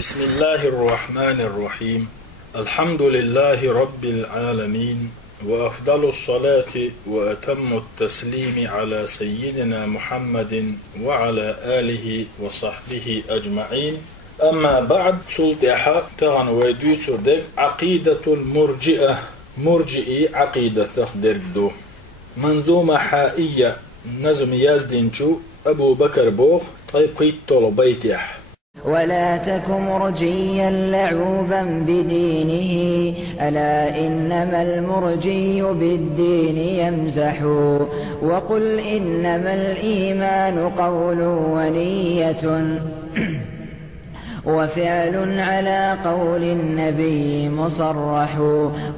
بسم الله الرحمن الرحيم. الحمد لله رب العالمين، وأفضل الصلاة وأتم التسليم على سيدنا محمد وعلى آله وصحبه أجمعين. أما بعد، سلطحة تغن ويدو سردك عقيدة المرجئة، مرجئي عقيدة تخدردو، منظومة حائية نظم يزدنشو أبو بكر بوخ طيب قيت طلبيتح. ولا تك مرجيا لعوبا بدينه، ألا إنما المرجي بالدين يمزح. وقل إنما الإيمان قول ونية وفعل على قول النبي مصرح،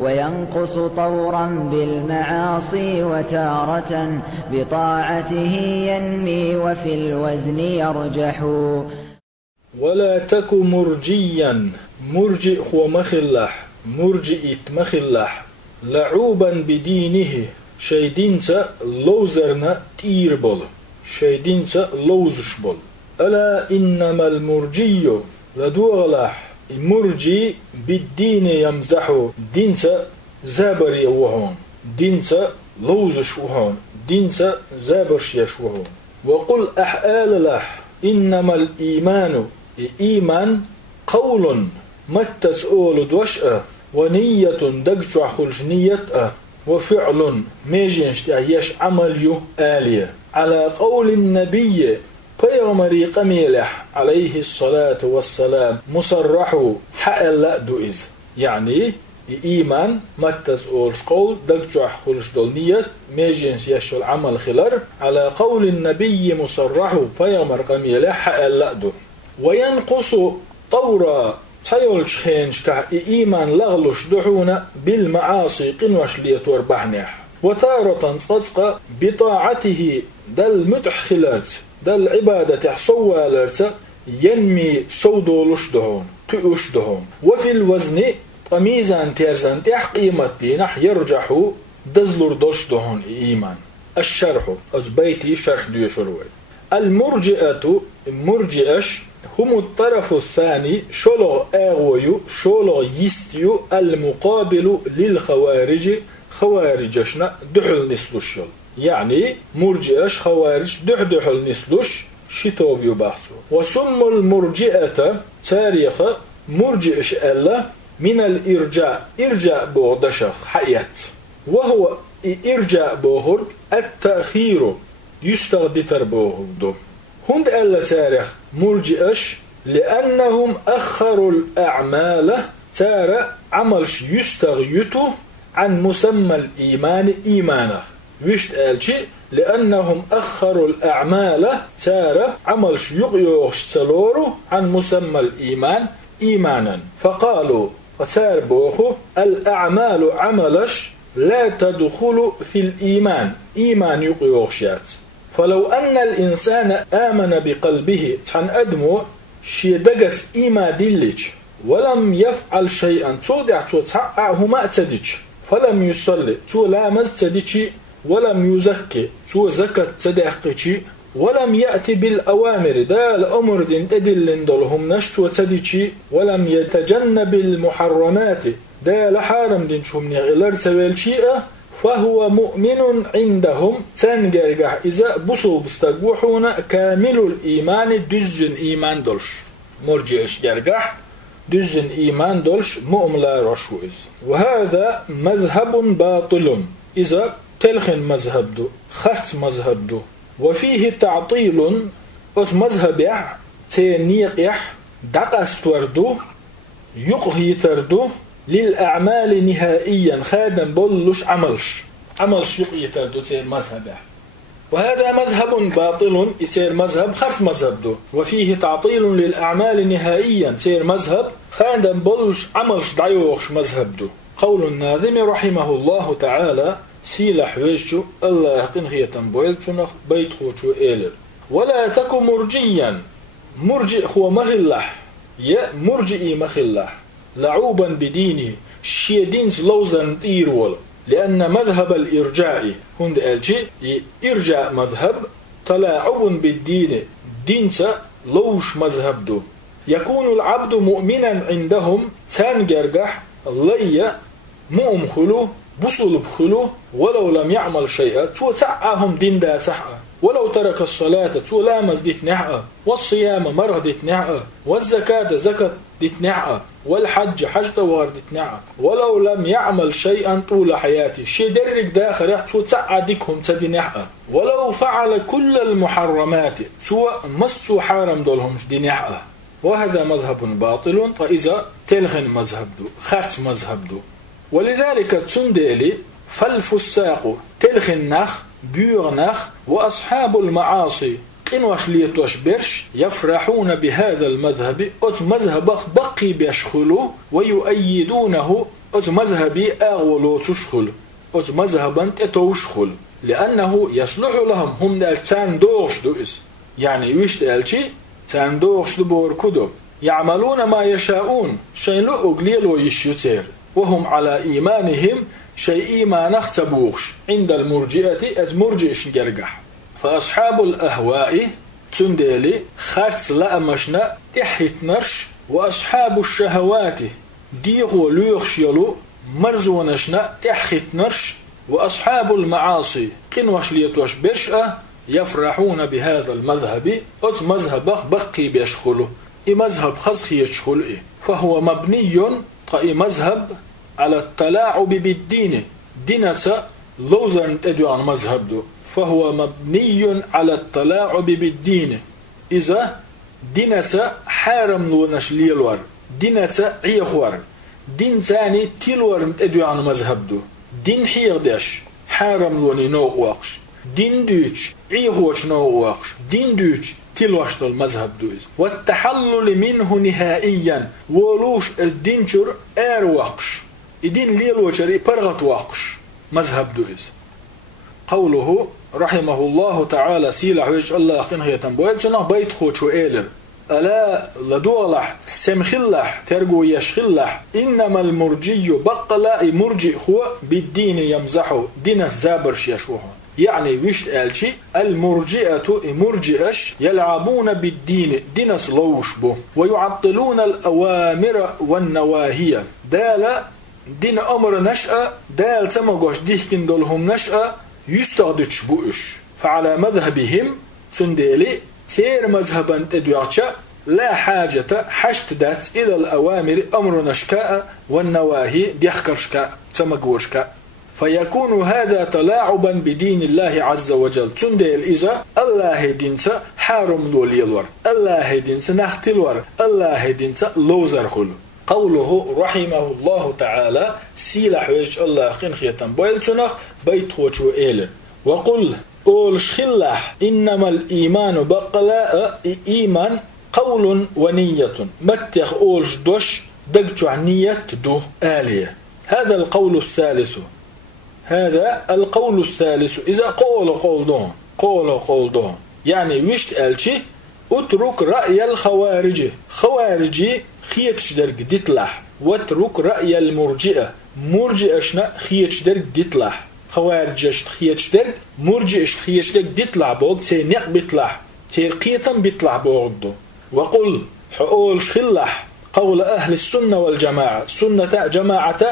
وينقص طورا بالمعاصي وتارة بطاعته ينمي وفي الوزن يرجح. ولا تك مرجيا، مرجئ هو مخلح، مرجئ مخلح، لعوبا بدينه، شيدينسا لوزرنا تير بول، شيدينسا لوزش بول. ألا إنما المرجي لدوغلح، مرجي بالدين يمزحو، دينسا زابري وهون، دينسا لوزش وهون، دينسا زابرش يشوهون. وقل أحآل لح، إنما الإيمان إيمان قول متسؤول دوشأ، ونية دقشع خلش نية، وفعل ميجينش تعيش عمل آلية على قول النبي بيغمري قميلح عليه الصلاة والسلام مصرح حأل دوئز. يعني إيمان متسؤولش قول دقشع خلش دول نية ميجينش يشو العمل خلر على قول النبي مصرح بيغمر قميلح حأل دو. وينقص طورا تيولش خينش كه إيمان لغلش دحونا بالمعاصي قنوش ليتور بحنيح، وتارة صدق بطاعته دل متحخلات دل عبادة حصوالرت ينمي سودولش دهون قيوش دهون. وفي الوزن قميزان تيرزان تحقيمت دينح يرجحوا دزلور دولش دهون إيمان. الشرح أزبيتي شرح ديشروي. المرجئة مرجئش هم الطرف الثاني شلغ آغويو شلغ يستيو المقابل للخوارج، خوارجشنا دحل نسلوش، يعني مرجئش خوارج دحل نسلوش شتوب يبحثوا. وسم المرجئة تاريخ مرجئش ألا من الإرجاء، إرجاء بوغدشخ حيات، وهو إرجاء بوغر التأخير يستغدتر بوغدو. هند ألا تاريخ مرجئش لأنهم أخروا الأعمال، تارى عملش يستغيتو عن مسمى الإيمان إيمانه، ويشت ألشي لأنهم أخروا الأعمال، تارى عملش يغيوغش تلورو عن مسمى الإيمان إيمانا. فقالوا وتار بوخو الأعمال عملش لا تدخل في الإيمان، إيمان يغيوغشات. فلو أن الإنسان آمن بقلبه تحن أدمو شيدقت إيما دلج ولم يفعل شيئا تودع تتحقعه ما أتدج، فلم يصلي تو لامز تدج، ولم يزكي تو زكت تدحقج، ولم يأتي بالأوامر دا الأمر دين تدلن دولهم نشت وتدج، ولم يتجنب المحرمات دا لحارم دين شمني غلر سويل شيء، فهو مؤمن عندهم تنجرجح إذا بصوا بستقوحون كامل الإيمان دزن إيمان دولش. مرجئش جرجح دزن إيمان دولش مؤملا رشوئز. وهذا مذهب باطل، إذا تلخن مذهب دو خرط مذهب دو. وفيه تعطيل أت مذهب يح تنيق يح دقستور دو يقهي تردو للأعمال نهائيا خادم بولش عملش يقيتر دو تير مذهب. وهذا مذهب باطل يصير مذهب خرف مذهب دو. وفيه تعطيل للأعمال نهائيا تير مذهب خادم بولش عملش ضيوخش مذهب دو. قول الناظم رحمه الله تعالى سيل حويشو الله يحقن خيطان بويلتونخ بيت خوشو إيلر. ولا تك مرجيا، مرجئ هو مخلح، يا مرجئي مخلح لعوبا بدينه شيدينز لوزن تيرول، لأن مذهب الإرجاء هند ألشي إرجاء مذهب تلاعب بالدين دينسا لوش مذهب دو يكون العبد مؤمنا عندهم تانجرجح لي مؤم خلو بصل بخلو ولو لم يعمل شيئا تو تعهم دين دا تحقا ولو ترك الصلاة تو لامز ديت نحقا والصيام مره ديت نحقا والزكاة زكاة ديت نحقا والحج حج توار ديت نحقا ولو لم يعمل شيئا طول حياتي شي درك داخل يح تو تعدكهم تدي نحقا ولو فعل كل المحرمات تو مسو حارم دولهمش دي نحقا وهذا مذهب باطل فإذا تلخن مذهب دو خرط مذهب دو ولذلك تندلي فالفساق تلخن نخ بيغ نخ وأصحاب المعاصي قنوش ليتوش برش يفرحون بهذا المذهب أت مذهب بقي بيشخلوا ويؤيدونه أت مذهبي أغولو تشخل أت مذهبا تتوشخل لأنه يصلح لهم هم دالتان دوغش دوئس يعني يوشت ألشي تان دوغش دبور كدو يعملون ما يشاءون شيء لو أقليلو يشيوتير وهم على إيمانهم شيء إيمان اختبوغش عند المرجئة أتمرجئش جرجح فأصحاب الأهواء تندلي خارتس لأمشنا تحيتنرش وأصحاب الشهوات ديغو ليغش يلو مرزونشنا تحيتنرش وأصحاب المعاصي قنوش ليتوش برشأة يفرحون بهذا المذهب أت مذهب بقي بيشخله مذهب خزخي يشخل فهو مبني طي مذهب على التلاعب بالدين دينة لوزن تدعو عن مذهب دو فهو مبني على التلاعب بالدين إذا دينة حارم لونش ليلور دينة عيخور دين ثاني تلور تدعو عن مذهب دو دين حيردش حارم لوني نو واقش دين دوش عيخوش نو واقش دين دوش تلوش المذهب دوز والتحلل منه نهائيا ولوش الدينشر واقش الدين ليلوشري برغت واقش مذهب دوز قوله رحمه الله تعالى سيلح ويش الله أخينه يتنبويت سنة بيت خوش وإيلر ألا لدولح سمخلح ترقو يشخلح إنما المرجي بقلا مرجي هو بالدين يمزحه دين الزابرش يشوه يعني ويشت قالشي المرجئة مرجئش يلعبون بالدين دينس لوش بو ويعطلون الأوامر والنواهي دالا دين أمر نشأ دال تمغوش ديهكين دولهم نشأ يستغدش بوش فعلى مذهبهم سندالي تير مذهبا تدواتشا لا حاجة حشتدات إلى الأوامر أمر نشكاء والنواهي ديخكرشكاء تمغوشكاء فيكون هذا تلاعبا بدين الله عز وجل تندل إذا الله دينسا حارم لوليلور الله دينسا نختلور الله دينسا لوزر خلو قوله رحمه الله تعالى سيلح ويش الله خين خيطان بويلتنخ بيت خوشو إيلر وقل أول شخلح إنما الإيمان بقلاء إيمان قول ونية متخ أول شدوش دقجو عنية دو آلية هذا القول الثالث هذا القول الثالث إذا قول دون يعني ويشت ألشي اترك رأي الخوارج خوارجي خيتش درج ديتلح واترك رأي المرجئة مرجئشنا خيتش درج ديتلح خوارجش خيتش درج مرجئش خيتش درج ديتلح بوغ تينيق بيتلح تيرقيتا بيتلح بوغدو وقل حقول شخلح قول أهل السنة والجماعة سنة جماعة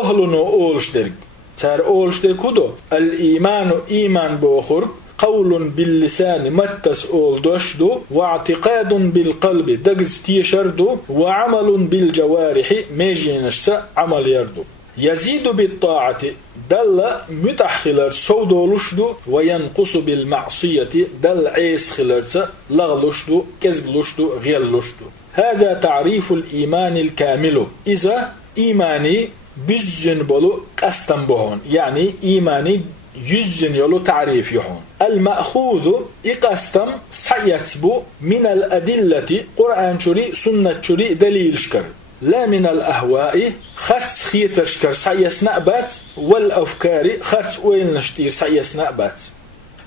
أهلنا أولش درج تار أولش دركودو الإيمان إيمان بأخر قول باللسان متس أول دوشدو واعتقاد بالقلب دقز تيشردو وعمل بالجوارح ميجينشتا عمل يردو يزيد بالطاعة دل متحخلر سودولشدو وينقص بالمعصية دل عيس خلرت لغلشدو كزغلشدو غيلشدو هذا تعريف الإيمان الكامل إذا إيماني بزن بولو قستن بهون يعني إيماني يزن يلو تعريف يحون المأخوذ إقستم سيتبو من الأدلة قرآن شري سنة شري دليل شكر لا من الأهواء خرس خيتر شكر سيسنأ بات والأفكار خرس وين نشتير سيسنأ بات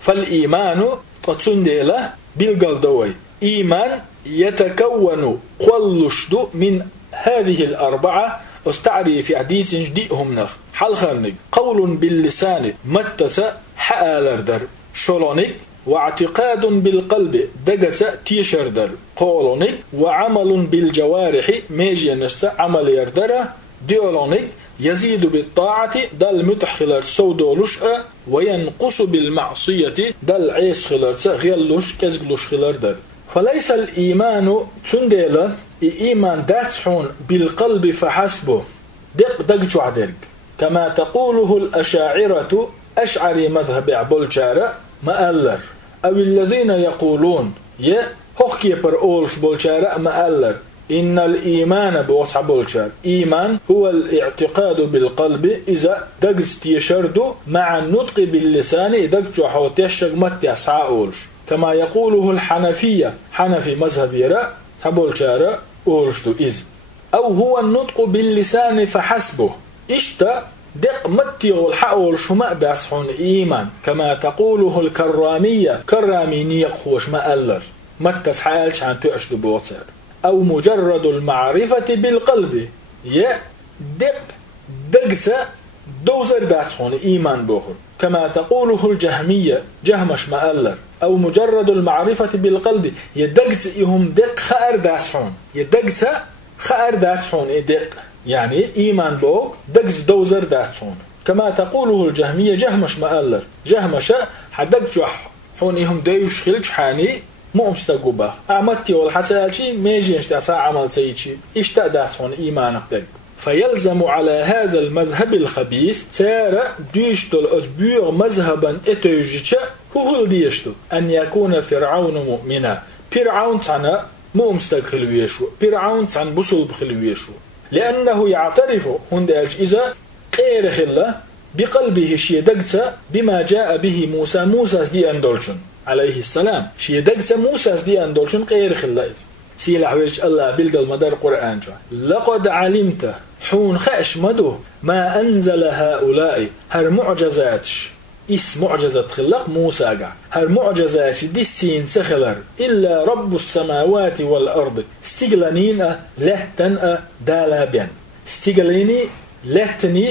فالإيمان تتندل بالقلدوي إيمان يتكون قلشدو من هذه الأربعة استعري في حديث جديهم نخ حلخانك قول باللسان متت حالردر شلونك واعتقاد بالقلب دقت تيشردر قولونيك وعمل بالجوارح ميجي نشت عمل يردر ديولونيك يزيد بالطاعة دل متحخلر سودولوش وينقص بالمعصية دل عيس خلر غيلوش كزغلوش خلر در فليس الإيمان تندل إيمان داتحون بالقلب فحسبه دق عدرق كما تقوله الأشاعرة أشعري مذهب عبولشارة مألر أو الذين يقولون هوكي بر أولش بولشارة مألر إن الإيمان بوصع بولشار إيمان هو الاعتقاد بالقلب إذا دقز تيشردو مع النطق باللسان دقجو حوتيشق متيسع أولش كما يقوله الحنفية حنفي مذهب يرى بولشارة أولشتو إذ أو هو النطق باللسان فحسبه إشتا دق متيغ الحقول شما داسحون إيمان كما تقوله الكرامية كرامي نيقوش ما ألر متس حالش عن تؤشد بوصر أو مجرد المعرفة بالقلب دقت دوزر داسحون إيمان بوخر كما تقوله الجهمية جهمش ما ألر أو مجرد المعرفة بالقلب يدقت إهم دق خأر داسحون يدقت خأر داسحون دق يعني إيمان بوك دقز دوزر داتون كما تقوله الجهمية جهمش مألر جهمش حدقج حونيهم دايوش خلج حاني مو مستقوبة أعمتي والحسالشي ميجي اشتعسا عمل سيتشي اشتاء داتون إيمانك دق فيلزم على هذا المذهب الخبيث تارى ديشتو الأسبوع مذهبا اتوجيش هو ديشتو أن يكون فرعون مؤمنا فرعون تانا مو مستقخلويشو فرعون تان بصل بخلويشو لأنه يعترف هندالج إذا غير خلا بقلبه شي دقت بما جاء به موسى دي أندولشن عليه السلام شي دقت موسى دي أندولشن غير خلا سيلا حويج الله بلقى المدار قرآن لقد علمت حون خأش مدو ما أنزل هؤلاء هر معجزاتش معجزة خلق موسى قع هر معجزات دي السين سخلر إلا رب السماوات والأرض استقلانين لهتن دالا بيان استقلاني لهتني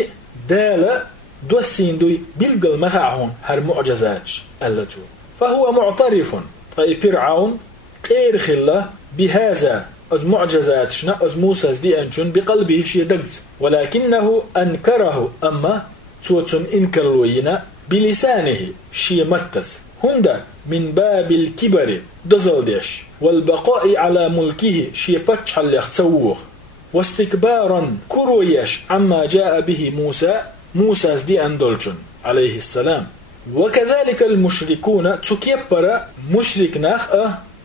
دالا دو السين دوي بلقل مخعون هر معجزات ألتو فهو معترف طيب فرعون غير خلا بهذا از معجزاتشنا از موسى دي أنشون بقلبه شي دقت ولكنه أنكره أما توتن إنكروينا بلسانه شي متت هندا من باب الكبر دزلدش والبقاء على ملكه شي باتش اللي اختسوه واستكبارا كرويش عما جاء به موسى دي أندولشن عليه السلام وكذلك المشركون تكبر مشرك ناخ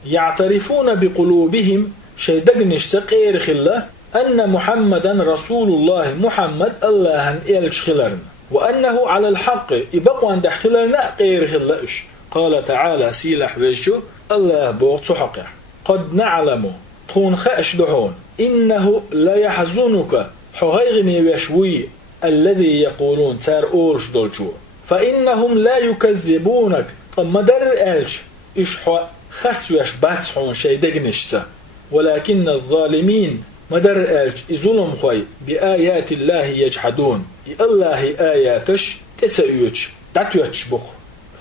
يعترفون بقلوبهم شي دقنش سقير خلا أن محمدا رسول الله محمد الله إلش خلرنا وأنه على الحق يبقوا عند خلالنا غير خلاش قال تعالى سيلح ويشو الله بوغ تحقع قد نعلم تخون خأش دحون إنه لا يحزنك حغيغني ويشوي الذي يقولون تار أورش دولشو فإنهم لا يكذبونك طب مدر ألش إشحو خرس ويش باتحون شي دقنشتا ولكن الظالمين مدر ألش إزولم خوي بآيات الله يجحدون الله آياتش تتسأيوش تعتوش بخ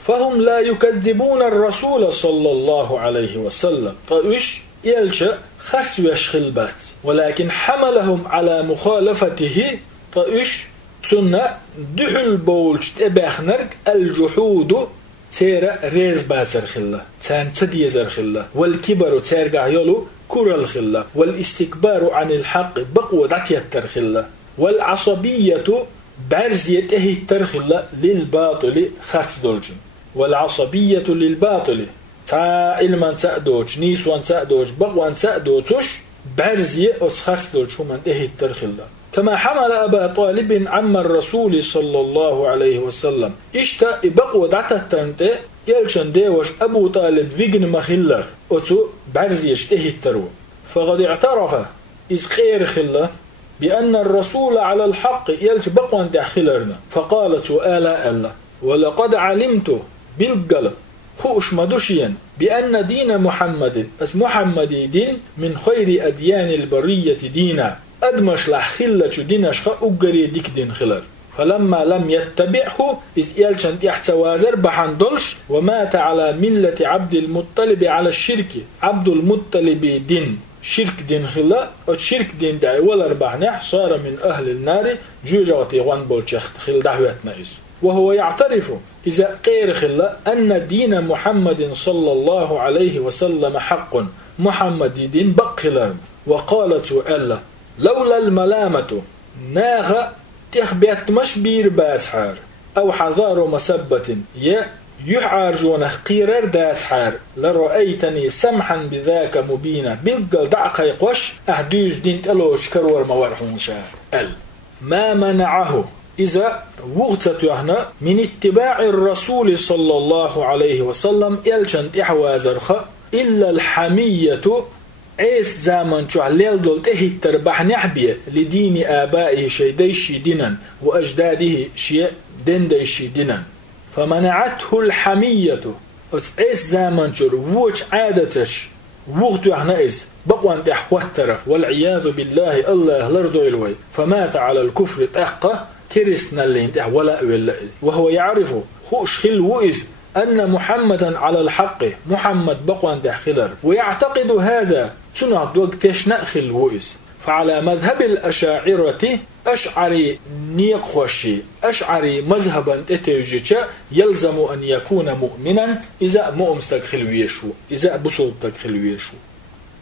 فهم لا يكذبون الرسول صلى الله عليه وسلم طيش يلش خرسوش خلبات ولكن حملهم على مخالفته طيش تسنى دحل بولش تباخنرك الجحود تيرا ريز بازر خلا تان تديزر خلا والكبر تيرقع يلو كرل خلا والاستكبار عن الحق بقوة دعتيتر خلا والعصبية بعرزية الترخلة للباطل خاص دولجن والعصبية للباطل تا علما تأدوج نيسوان تأدوج بقوان تأدوتش بعرزية خاص دولج من الترخلة كما حمل أبا طالب عم الرسول صلى الله عليه وسلم اشتا بقوة دعتتنت يلشن ديوش أبو طالب فيجن مخلر أتو بعرزية الترو فقد اعترف إذ خير خلة بأن الرسول على الحق يلج بقوان داخلرنا فقالت آلا ألا ولقد علمت بالقلب خوش مدوشيا بأن دين محمد از محمد دين من خير أديان البرية دينا أدمش لحخلة دينش أقري ديك دين خلر فلما لم يتبعه إذ يلشن يحتوازر بحندلش ومات على ملة عبد المطلب على الشرك. عبد المطلب دين شرك دين خلا الشرك دين دعي والأربع صار من أهل النار جوجاتي وان بولشخت خل دعوتنا إز. وهو يعترف إذا غير خلا أن دين محمد صلى الله عليه وسلم حق. محمد دين بقلر. وقالت ألا لولا الملامة ناغ تخبيت مشبير باسحار أو حذار مسبة يحارجون قيرر داسحار لرأيتني سمحا بذاك مبينا بلقل دعق يقوش أحدوز دين تلوش كرور مورحون شار ما منعه إذا وغتت يهنا من اتباع الرسول صلى الله عليه وسلم يلشنت إحوازرخ إلا الحمية عيس زامن شو عليل دول تهي تربح نحبية لدين آبائه شي ديشي دينا وأجداده شي دين ديشي دينا فمنعته الحمية عيس زامن شو ووش عادتش وغتو احنائز بقوان تحوترخ والعياذ بالله الله لردو الوي فمات على الكفر تحقه كرسنا اللي ولا وهو يعرف خوش خلوئز أن محمدا على الحق محمد بقوان داخلر ويعتقد هذا تنع دوق تشنأ خلوئز فعلى مذهب الأشاعرة أشعري نيقوشي أشعري مذهبا تتوجيش يلزم أن يكون مؤمنا إذا مؤمستك خلويشو إذا بصوتك خلويشو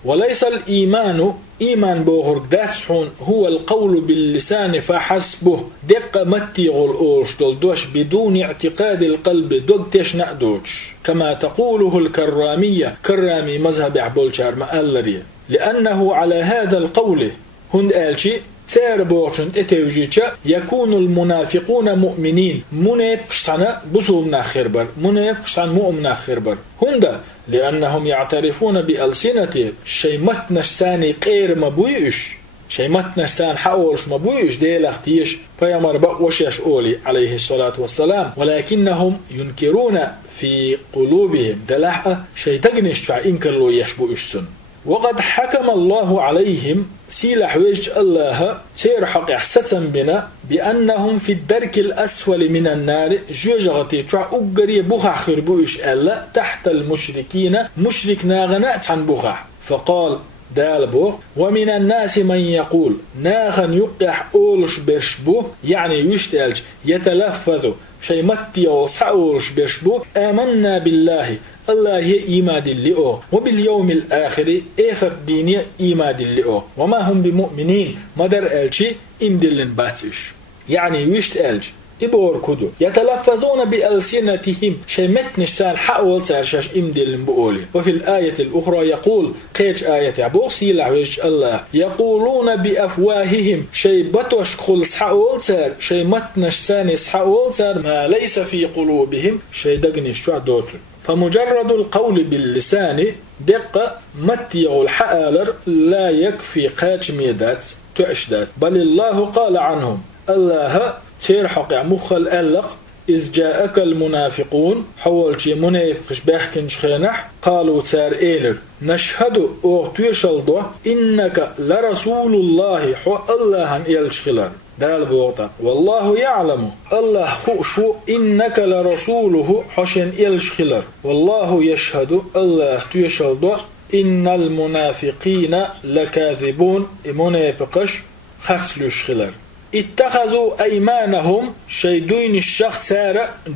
وليس الإيمان إيمان بوغرق داتسحون هو القول باللسان فحسبه دق متيغ الأولش دولدوش بدون اعتقاد القلب دوغ تشنأ دوش كما تقوله الكرامية كرامي مذهب عبولشار مألرية لأنه على هذا القول هند آلشي تار بوغشن تتوجيشا يكون المنافقون مؤمنين منافقشتنا بصومنا خربر منافقشتنا مؤمنا خربر هند لأنهم يعترفون بألسنتهم شيء متنشساني غير مبويش شيء متنشسان حاولش مبويش ديل اختيش فيمر بقوشيش أولي عليه الصلاة والسلام ولكنهم ينكرون في قلوبهم دلحة شيء تقنش إنكرلو يشبوش سن وقد حكم الله عليهم سيلح وجه الله تيرحق احسسا بنا بأنهم في الدرك الأسفل من النار جوجغتي تشع أقري بخح خربوش ألا تحت المشركين مشرك ناغنات عن بخح فقال دالبوخ ومن الناس من يقول ناغن يقح أولش برشبو يعني يشتالج يتلفظ شيء متي وصحولش برشبو آمنا بالله الله هي إيماد اللي وباليوم الآخر آخر ديني إيماد اللي وما هم بمؤمنين مدر ألشي إمدلن باتش يعني يشت ألش إبور كدو يتلفظون بألسنتهم شيء متنشسان حاول ترشاش إمدلن بقولي وفي الآية الأخرى يقول قيش آية عبوخ سيلع وجه الله يقولون بأفواههم شيء بطوش خلص حاول تر شيء متنشسان حاول تر ما ليس في قلوبهم شيء دقنش تعدوتن فمجرد القول باللسان دقة متيغ الحالر لا يكفي قاتش ميدات تعشدات بل الله قال عنهم الله تيرحق مخل ألق إذ جاءك المنافقون حولت منافقش باحكنش خينح قالوا تار إيلر نشهد أغتوشل إنك لرسول الله حو الله هن إيلش خلال دال بوغتا والله يعلم الله خوشو إنك لرسوله حشن إلش خلر والله يشهد الله تيشهد إن المنافقين لكاذبون منافقش خسلوش خلر اتخذوا أيمانهم شيدوين الشخص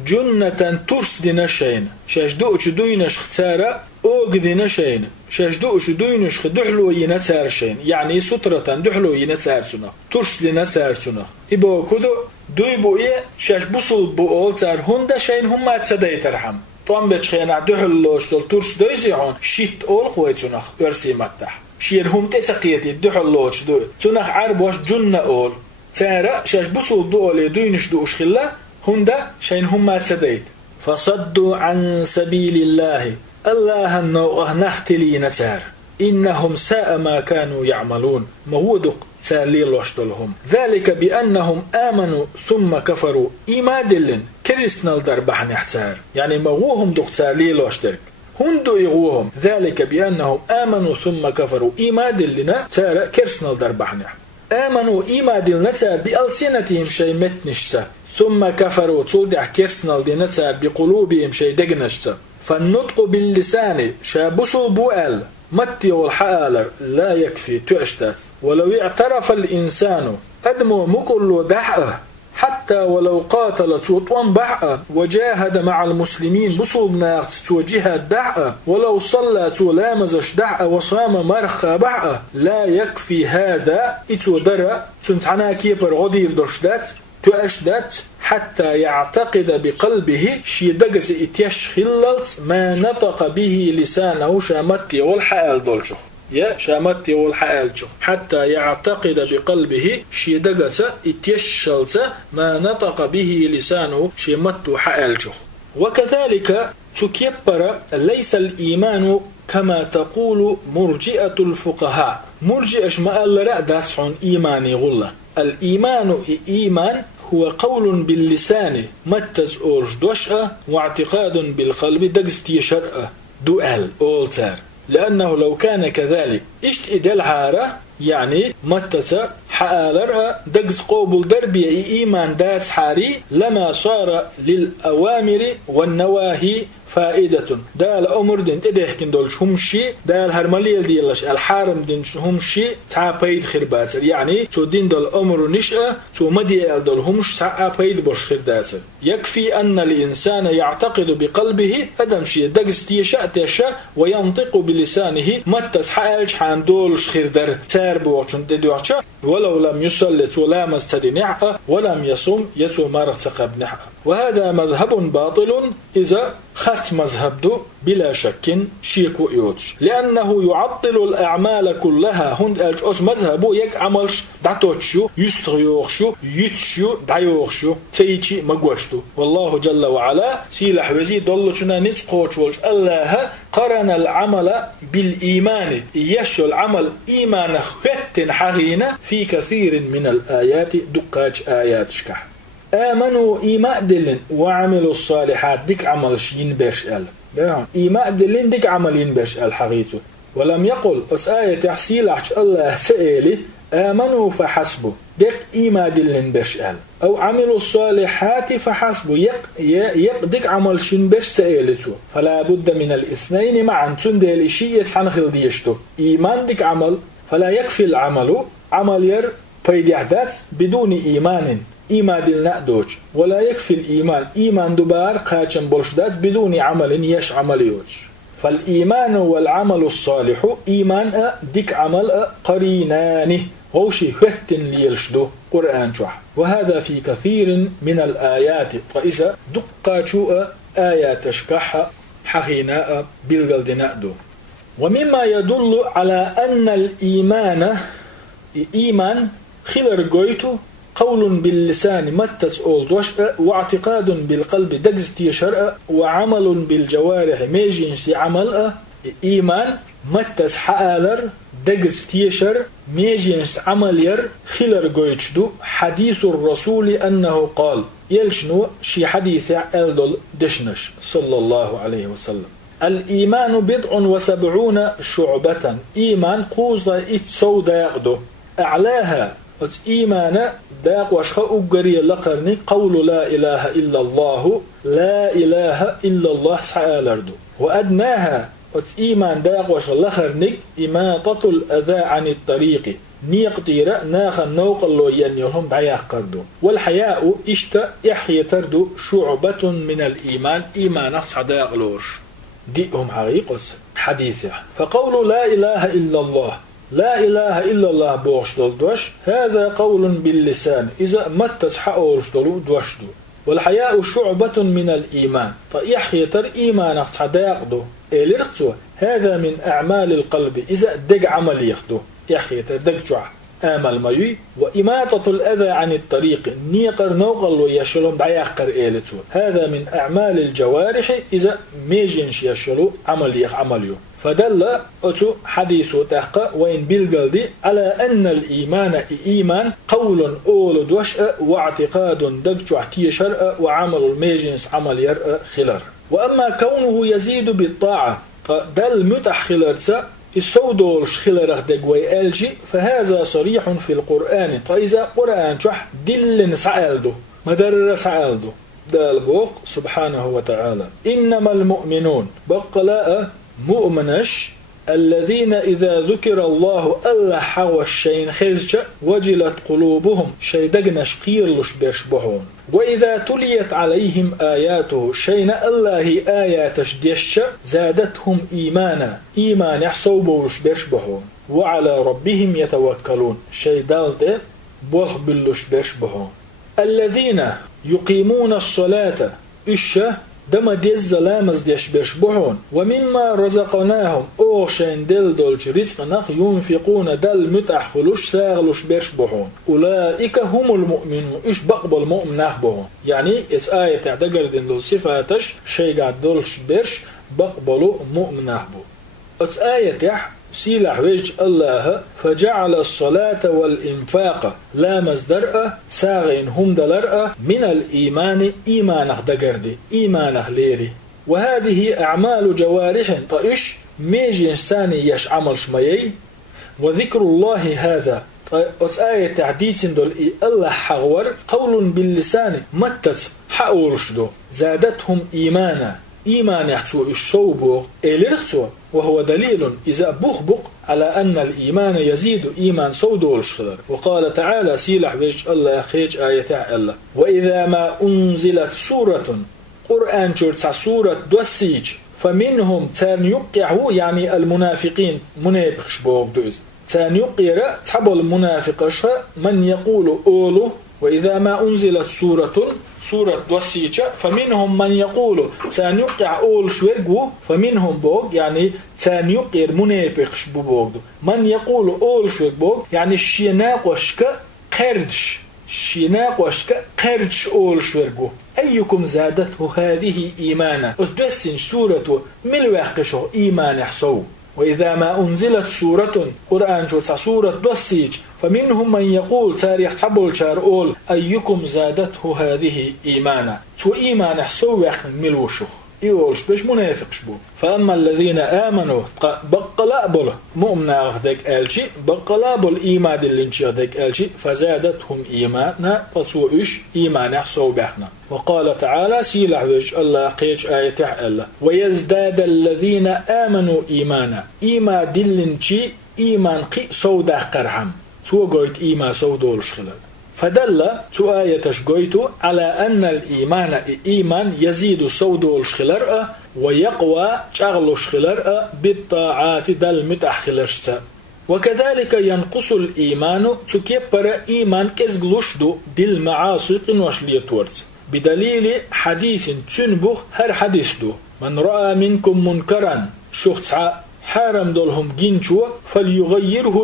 جنة ترسدنا شين شاشدوش دوينش خسارة أوقدنا شين شاشدوش دوينش خدحلو ينتسار شين يعني سترة دحلو ينتسار سنة ترسدنا تسار سنة إبو كدو دويبو إيه شاش بصل بو تسار هندا شين هما تسدي ترحم طوان بيتشخينا دحلوش دول ترس دويزيعون شيت أول خوي سنة ورسي متح شير هم تسقيتي دحلوش دو سنة عربوش جنة أول تارا شاش بصل دولي دوينش دوش خلا هندا شين هما تسديت فصدوا عن سبيل الله الله النوغه نختلي نتار إنهم ساء ما كانوا يعملون مهودق تاليل وشتلهم ذلك بأنهم آمنوا ثم كفروا إيمادلن كريسنال دربح نحتار يعني مغوهم دق تاليل وشترك هندو إغوهم ذلك بأنهم آمنوا ثم كفروا إيمادلن تار كريسنال دربح نح آمنوا إيما دلنتا بألسنتهم شيء متنشتا ثم كفروا تولدع كيرسنال دلنتا بقلوبهم شيء دقنشتا فالنطق باللسان شابسوا بوال متي والحالر لا يكفي تؤشتات ولو اعترف الإنسان أدمو مكل دحأه حتى ولو قاتل توطوان بحأ وجاهد مع المسلمين بصوب ناقت توجهد دحأ ولو صلى تولامزش دحأ وصام مرخى بحأ لا يكفي هذا اتودر تنتعنا كيبر غدير درشدات تؤشدات حتى يعتقد بقلبه شيدقز اتيش خللت ما نطق به لسانه شامتي والحال دولشخ يا شامتي والحال شخ حتى يعتقد بقلبه شيدقز اتيشلت ما نطق به لسانه شامت وحال شخ وكذلك تكبر ليس الإيمان كما تقول مرجئة الفقهاء مرجئش ما ألا دافع إيماني غلة الإيمان إيمان هو قول باللسان متز أورج دوشأ واعتقاد بالقلب دقستي شرأ دوال أولتار لأنه لو كان كذلك اشت إدل حارة يعني متت حالر دقز قوبل دربي إيمان دات حاري لما صار للأوامر والنواهي فائدة دال أمر دين تدحكن دولش همشي دال هرماليل ديالش الحارم دين همشي تعبيد خرباتر يعني تو دين دول أمر نشأ تو مديال دول همش تعبيد برش خرداتر يكفي أن الإنسان يعتقد بقلبه أدم شي دقز تيشأ تيشأ وينطق بلسانه متت حالش حان دولش خردر تارب وچن تدوحشا ولو لم يصلت ولا مستدنع ولم يصم يسو مرتقب نحا وهذا مذهب باطل إذا خرت مذهب دو بلا شك شيكو يوتش لأنه يعطل الأعمال كلها هند أجوز مذهبو يك عملش دعتوتشو يستغيوخشو يتشو دعيوخشو تيجي مقوشتو والله جل وعلا سيلح وزي دولتنا نتقوش والش الله قرن العمل بالإيمان يشو العمل إيمان خت حغينة في كثير من الآيات دقاج آيات شكح آمنوا إيماء دلن وعملوا الصالحات ديك عمل شين برشال إيماء دلن ديك عملين برشال حقيته ولم يقل آية تحصيل عش الله سئلي آمنوا فحسبوا ديك إيماء دلن برشال أو عملوا الصالحات فحسبوا يق ديك عمل شين برش سئلته فلا بد من الاثنين معا تندل شيء يتحنخل ديشتو إيمان ديك عمل فلا يكفي العمل عمل ير بيديعدات بدون إيمان إيمان دلنا دوج ولا يكفي الإيمان إيمان دبار قاچن بولشدات بدون عمل يش عمل يوج فالإيمان والعمل الصالح إيمان ديك عمل قرينانه غوشي هتن ليلشدو قرآن شوح وهذا في كثير من الآيات فإذا دقاتشو آيات شكح حقيناء بالقلدناء دو ومما يدل على أن الإيمان إيمان خلر قويتو قول باللسان متت أولدوش واعتقاد بالقلب دقزتي شرع وعمل بالجوارح ميجينسي عمل إيمان متت حالر دقزتي شرع ميجينس عمل ير خلر قويتشدو حديث الرسول أنه قال يلشنو شي حديث ألدل دشنش صلى الله عليه وسلم الإيمان 70 شعبة إيمان قوزة إتسو داقدو أعلاها إيمان داق وشخ أقري لقرني قول لا إله إلا الله لا إله إلا الله سعالردو وأدناها إيمان داق وشخ لقرني إماطة الأذى عن الطريق نيقتير ناخ النوق اللو ينيهم بعياق قردو والحياء إشتا إحيى تردو شعبة من الإيمان إيمان أخص داق لورش ديهم حقيقس حديثه فقول لا إله إلا الله لا إله إلا الله بوشدل دوش هذا قول باللسان إذا متت حقوشدل دوشدو والحياء شعبة من الإيمان فيحيى تر إيمان اقتصداقدو إلرتو هذا من أعمال القلب إذا دق عمل يخدو يحيى تر دق جوع آمل مايوي وإماتة الأذى عن الطريق نيقر نوغل يشلون دعيقر إيلتو هذا من أعمال الجوارح إذا ميجنش يشلو عمل يخ عمليو فدل أتو حديث تحقى وين بالقلدي على أن الإيمان إيمان قول أول دوشأ واعتقاد دقج احتي شرأ وعمل الميجنس عمل يرأ خلر وأما كونه يزيد بالطاعة فدل متح خلرسا السودولش خلرخ دقوي ألجي فهذا صريح في القرآن فإذا قرآن شح دل سعالدو مدرر سعالدو دال بوق سبحانه وتعالى إنما المؤمنون بقلاء مؤمنش الذين إذا ذكر الله ألا حوى الشين خزج وجلت قلوبهم شيدقنش قيرلش برشبهون وإذا تليت عليهم آياته شين الله آياتش ديش زادتهم إيمانا إيمان يحصوبولش برشبهون وعلى ربهم يتوكلون شيدالت بوخ بلش برشبهون الذين يقيمون الصلاة إشة دم ديز لامز ديش برشبهون ومما رزقناهم أوشين دل دولج رزقنا ينفقون دل متأخلوش ساغلوش برشبهون أولئك هم المؤمنون إش بقبل مؤمن بهم يعني آية تعتقر دين دول صفاتش شيء قاعد دولش برش بقبلوا مؤمن بهم آية سيلح وجه الله فجعل الصلاة والإنفاق لا مصدر ساغين هم دلر من الإيمان إيمانه دقردي إيمانه ليري وهذه أعمال جوارح طائش ميجي إنساني يش عمل شميي وذكر الله هذا آية تعديد دول الله حغور قول باللسان متت حقولشدو زادتهم إيمانا إيمان يحتوى الشوبوغ إليرتو وهو دليل إذا بخبق على أن الإيمان يزيد إيمان سودو الشخلر وقال تعالى سيلح وجه الله خيج آية الله وإذا ما أنزلت سورة قرآن جرتع سورة دوسيج فمنهم تان يقعه يعني المنافقين منافقش بوغ دوز تان يقير تحب المنافقش من يقول أولو وإذا ما أنزلت سورة دوسيجة فمنهم من يقول تان يقع أول شويرجو فمنهم بوغ يعني تان يقير منافقش بوغ من يقول أول شويرجو يعني الشيناقوشك قردش شيناقوشك قردش أول شويرجو أيكم زادته هذه إيمانا أسدسن سورة ملوحقشه إيمان يحصو وإذا ما أنزلت سورة قرآن جرت سورة دوسيج فمنهم من يقول تاريخ تحبول شارقول أيكم زادته هذه إيمانا تو إيمان يحصو يخن ملوشخ يقولش بيش منافقش بو فأما الذين آمنوا بقلابل مؤمن أغدك ألشي بقلابل إيمان اللينشي أغدك ألشي فزادتهم إيمانا فسوئش إيمان يحصو بيخنا وقال تعالى سيلح وجه الله قيج آية الله ويزداد الذين آمنوا إيمانا إيما دلنشي إيمان قي سودا قرحم تو قويت إيما سودولش خلال فدل تو آية قويتو على أن الإيمان إيمان يزيد سودولش خلال ويقوى شغلش خلال بالطاعات دل متأخلشتا وكذلك ينقص الإيمان تكبر إيمان كزغلشدو دل معاصي وشليتورت بدليل حديث تنبخ هر حديث دو من رأى منكم منكرا شخص حارم دولهم جنشو فليغيره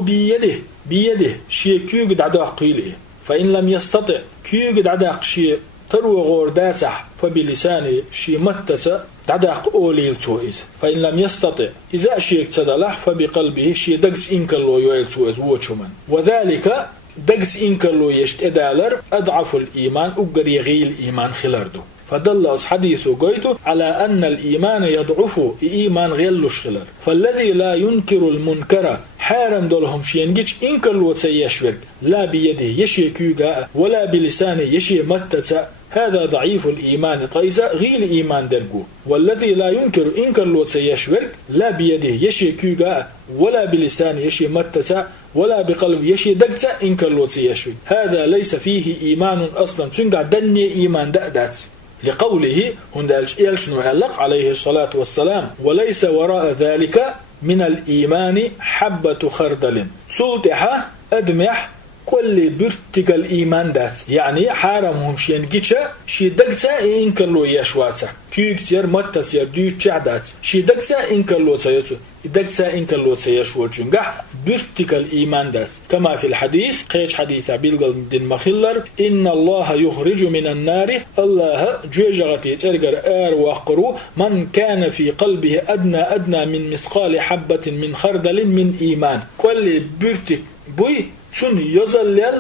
بيده شيء كيوغد عداق قيله فإن لم يستطع كيوغد عداق شيء تروى غورداتح فبلسانه شيء متت عداق أوليل توئز فإن لم يستطع إذا شيء تدلح فبقلبه شيء دقس إنكالو يويل توئز ووشمن وذلك دقس إنكالو يشتدالر أضعف الإيمان أقر يغيل إيمان خلاردو فدل حديثه قيته على أن الإيمان يضعف إيمان غيلوش خلال فالذي لا ينكر المنكر حارم دولهم شينجيش إنكر وتسيشورك لا بيده يشي كيوغا ولا بلسانه يشي متتا هذا ضعيف الإيمان قيزا غيل إيمان درقو والذي لا ينكر إنكر وتسيشورك لا بيده يشي كيوغا ولا بلسانه يشي متتا ولا بقلب يشي دقتا إنكر وتسيشورك هذا ليس فيه إيمان أصلا تنقع دني إيمان دأدات لقوله هندالش إلشنو ألق عليه الصلاة والسلام وليس وراء ذلك من الإيمان حبة خردل سلطحة أدمح كل برتق الإيمان دات يعني حارمهم شين جيتشا شي دقتا إنكالو يشواتا كيكتير متتير ديو تشعدات شي دقتا إنكالو تيتو دقتا إنكالو تيشوى جنجح برتق الإيمان دات كما في الحديث قيش حديث بيلغل دين مخلر إن الله يخرج من النار الله جيجغتي ترقر وقرو من كان في قلبه أدنى من مثقال حبة من خردل من إيمان كل برتق بوي تون يزلل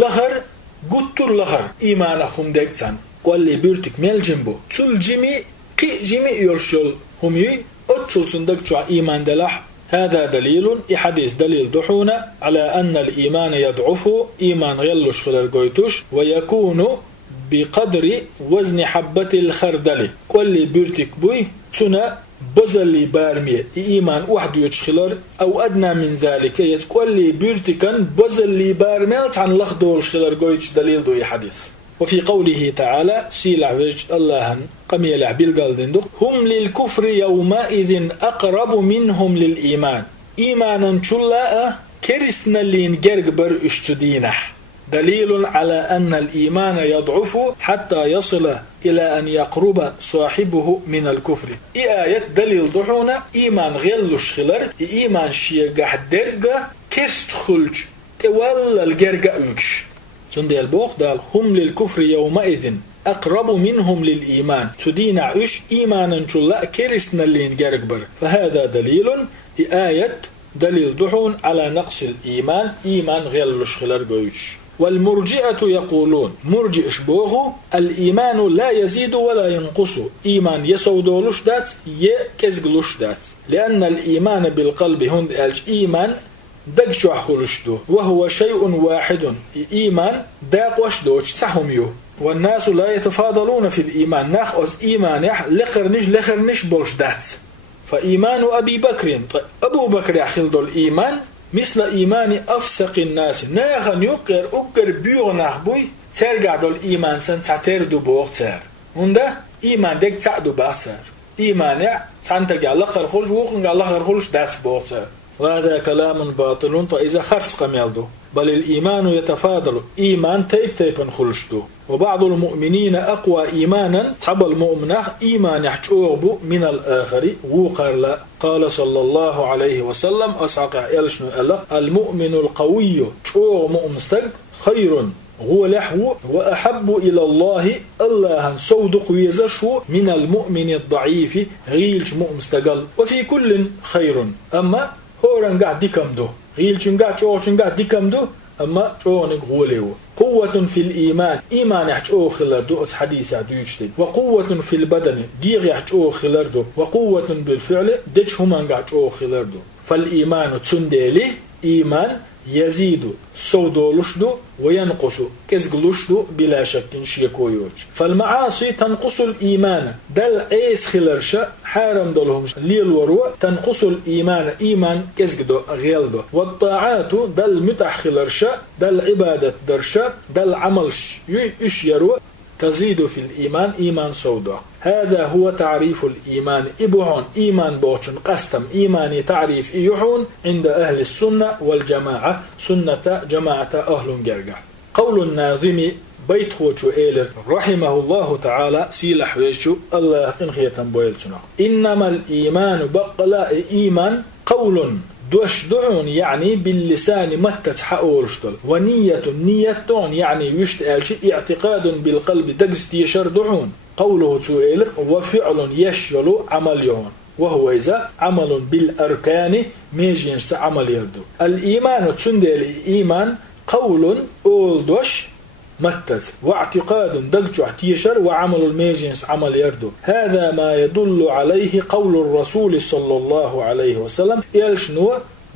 لخر قطر لخر إيمانهم دكتان قال بيرتك ميل جنبو تول جيمي قي جيمي يرشل همي أتول تندك توا إيمان دلح هذا دليل حديث دليل دحونا على أن الإيمان يضعف إيمان غلش خلال قويتوش ويكون بقدر وزن حبة الخردل كل بيرتك بوي تنا بزل بارمية إيمان واحد يتشخلر أو أدنى من ذلك يتكل بيرتكن بزل بارمية عن لخدول شخلر قويتش دليل دوي حديث. وفي قوله تعالى سيلع وجه الله قميلع بالقلدندق هم للكفر يومئذ أقرب منهم للإيمان إيمانا شلاء كرسنا اللي نجربر اشتدينح دليل على أن الإيمان يضعف حتى يصل إلى أن يقرب صاحبه من الكفر. آية دليل ضحونا إيمان غلش خلر إيمان شيقح درقة كست خلج تولى الجرقة يكش سندي البوخ دال هم للكفر يومئذ أقرب منهم للإيمان تدين عش إيمانا شلاء كرسنا اللي نجربر. فهذا دليل آية دليل ضحون على نقص الإيمان إيمان غلش خلر قويش. والمرجئة يقولون مرجئ شبوه الإيمان لا يزيد ولا ينقص إيمان يسودولش دات يكزغلش دات لأن الإيمان بالقلب هند ألج إيمان دقشو خلشدو وهو شيء واحد إيمان داقوش دوش تحميو والناس لا يتفاضلون في الإيمان ناخذ إيمان لخرنش بولش دات. فإيمان أبي بكر أبو بكر يخلد الإيمان مثل إيمان أفسق الناس ناخن يقر بيغناخ بوي ترجع دول إيمان سن تعتر دو بوغ تار هندا إيمان ديك تعدو باثر إيمان تعنتقع لخر خلش وقنقع لخر خلش دات بوغ تار. وهذا كلام باطل إذا خرص قميلدو بل الإيمان يتفاضل إيمان تيب خلشدو وبعض المؤمنين أقوى إيمانا تحب المؤمن إيمان يحجوه من الآخر وقر لا. قال صلى الله عليه وسلم أسعق إلشنو ألا المؤمن القوي تشوه مؤمستق خير هو لحو وأحب إلى الله الله صودق ويزشو من المؤمن الضعيف غيلش مؤمستقل وفي كل خير أما هورن قاعد ديكمدو غيلش قاعد ديكمدو أما شونك غوليو قوة في الإيمان إيمان يحجو خلردو أس حديث يعدوشتين وقوة في البدن ديغ يحجو خلردو وقوة بالفعل ديش همان يحجو خلردو. فالإيمان تسنديلي إيمان يزيد سودولشدو وينقص كزغلشدو بلا شك شيكويوج. فالمعاصي تنقص الإيمان دل عيس خلرشا حارم دلهم ليل ورو تنقص الإيمان إيمان كزغدو غيلدو. والطاعات دل متح خلرشا دل عبادة درشا دل عملش يشيرو تزيد في الإيمان إيمان سودو. هذا هو تعريف الإيمان إبعون إيمان بوشن قستم إيماني تعريف إيحون عند أهل السنة والجماعة سنة جماعة أهل جرجع. قول الناظم بيت خوشو إيلر رحمه الله تعالى سيلح ويشو الله إنخيطا بويلتنا إنما الإيمان بقلاء إيمان قول دوش دعون يعني باللسان متت حقولشتل ونية يعني يشتألش اعتقاد بالقلب دقست يشر دعون. قوله سؤال وفعل يشيل عمل يون وهو إذا عمل بالأركان ميجينس عمل يردو. الإيمان تسندي الإيمان قول أولدوش متت واعتقاد دقج احتيشر وعمل الميجينس عمل يردو. هذا ما يدل عليه قول الرسول صلى الله عليه وسلم يلشنو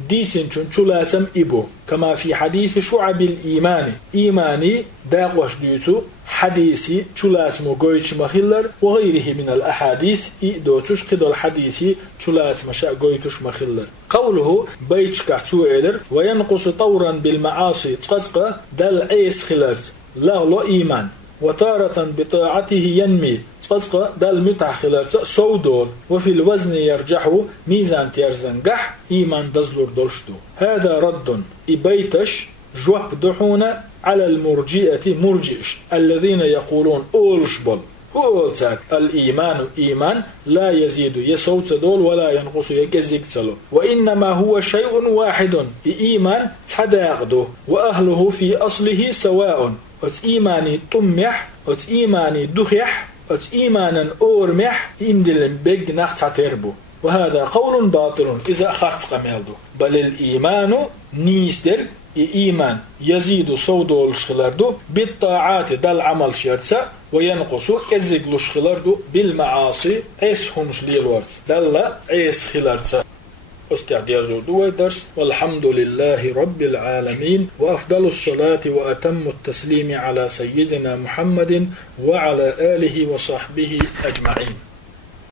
ديتن شلاتم إبو كما في حديث شعب الإيمان إيماني داقوش ديتو حديثي شلاتم قويتش مخلر وغيره من الأحاديث إيدوتش قد الحديث شلاتم شاء قويتش مخلر. قوله بيتش كحتو إيدر وينقص طورا بالمعاصي تقصق دل عيس خلرت لغلو إيمان وتارة بطاعته ينمي تقصق دل متع خلرت سودول وفي الوزن يرجح ميزان تيرزنقح إيمان دزلور دولشتو. هذا رد إبيتش جواب دحونا على المرجئة مرجئش الذين يقولون أولشبل هو الإيمان إيمان لا يزيد يسوت دول ولا ينقص يكزيك تلو وإنما هو شيء واحد إيمان تحداقدو وأهله في أصله سواء إيماني طمح إيماني دخيح إيمانا أورمح إمدلن بيج نخت تربو. وهذا قول باطل إذا أخذت قميلدو بل الإيمان نيستر إيمان يزيد صودو الشخلاردو بالطاعات دل عمل شيرتسا وينقص كزيق الشخلاردو بالمعاصي عيس همش ليلورت دل عيس خلارتسا. استعداد زودو درس. والحمد لله رب العالمين، وأفضل الصلاة وأتم التسليم على سيدنا محمد وعلى آله وصحبه أجمعين.